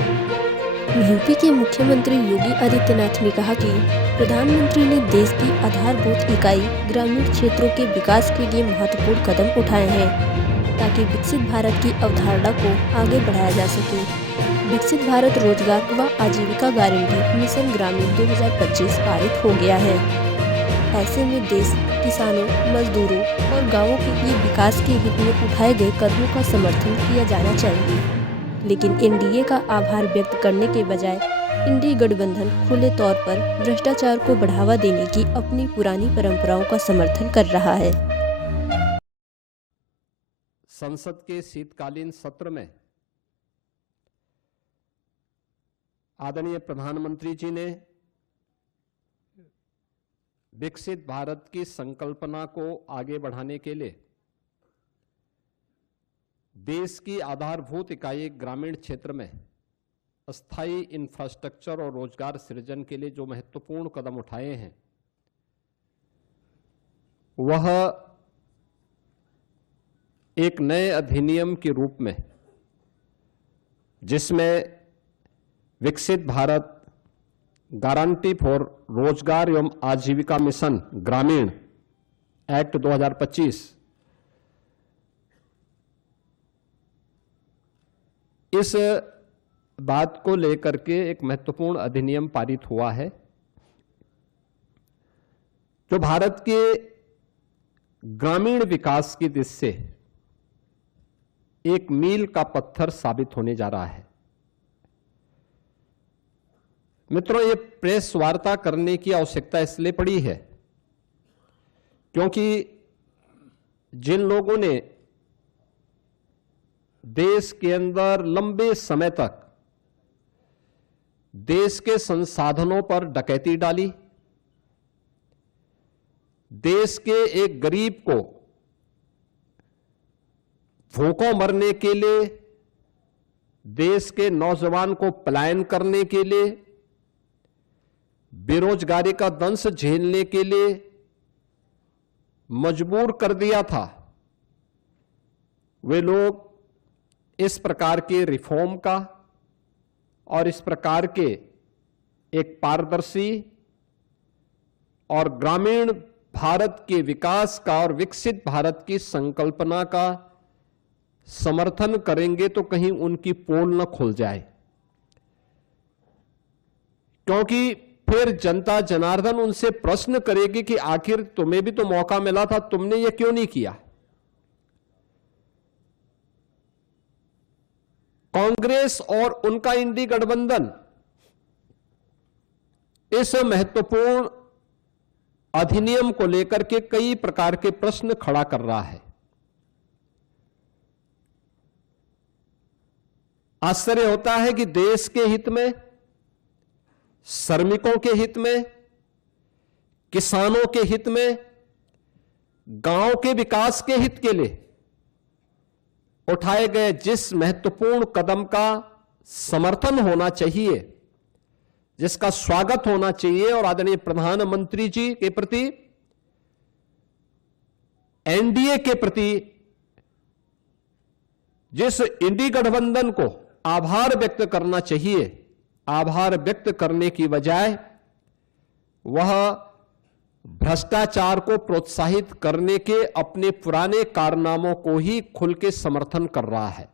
UP के मुख्यमंत्री योगी आदित्यनाथ ने कहा कि प्रधानमंत्री ने देश की आधारभूत इकाई ग्रामीण क्षेत्रों के विकास के लिए महत्वपूर्ण कदम उठाए हैं ताकि विकसित भारत की अवधारणा को आगे बढ़ाया जा सके। विकसित भारत रोजगार व आजीविका गारंटी मिशन ग्रामीण 2025 पारित हो गया है। ऐसे में देश किसानों, मजदूरों और गाँवों के लिए विकास के हित में उठाए गए कदमों का समर्थन किया जाना चाहिए। लेकिन एनडीए का आभार व्यक्त करने के बजाय इंडी गठबंधन खुले तौर पर भ्रष्टाचार को बढ़ावा देने की अपनी पुरानी परंपराओं का समर्थन कर रहा है। संसद के शीतकालीन सत्र में आदरणीय प्रधानमंत्री जी ने विकसित भारत की संकल्पना को आगे बढ़ाने के लिए देश की आधारभूत इकाई ग्रामीण क्षेत्र में अस्थायी इंफ्रास्ट्रक्चर और रोजगार सृजन के लिए जो महत्वपूर्ण कदम उठाए हैं वह एक नए अधिनियम के रूप में, जिसमें विकसित भारत गारंटी फॉर रोजगार एवं आजीविका मिशन ग्रामीण एक्ट 2025 इस बात को लेकर के एक महत्वपूर्ण अधिनियम पारित हुआ है जो भारत के ग्रामीण विकास की दिशा से एक मील का पत्थर साबित होने जा रहा है। मित्रों, ये प्रेस वार्ता करने की आवश्यकता इसलिए पड़ी है क्योंकि जिन लोगों ने देश के अंदर लंबे समय तक देश के संसाधनों पर डकैती डाली, देश के एक गरीब को भूखों मरने के लिए, देश के नौजवान को पलायन करने के लिए, बेरोजगारी का दंश झेलने के लिए मजबूर कर दिया था, वे लोग इस प्रकार के रिफॉर्म का और इस प्रकार के एक पारदर्शी और ग्रामीण भारत के विकास का और विकसित भारत की संकल्पना का समर्थन करेंगे तो कहीं उनकी पोल न खुल जाए, क्योंकि फिर जनता जनार्दन उनसे प्रश्न करेगी कि आखिर तुम्हें भी तो मौका मिला था, तुमने ये क्यों नहीं किया। कांग्रेस और उनका इंडी गठबंधन इस महत्वपूर्ण अधिनियम को लेकर के कई प्रकार के प्रश्न खड़ा कर रहा है। आश्चर्य होता है कि देश के हित में, श्रमिकों के हित में, किसानों के हित में, गांव के विकास के हित के लिए उठाए गए जिस महत्वपूर्ण कदम का समर्थन होना चाहिए, जिसका स्वागत होना चाहिए और आदरणीय प्रधानमंत्री जी के प्रति, एनडीए के प्रति जिस इंडी गठबंधन को आभार व्यक्त करना चाहिए, आभार व्यक्त करने की बजाय वह भ्रष्टाचार को प्रोत्साहित करने के अपने पुराने कारनामों को ही खुल के समर्थन कर रहा है।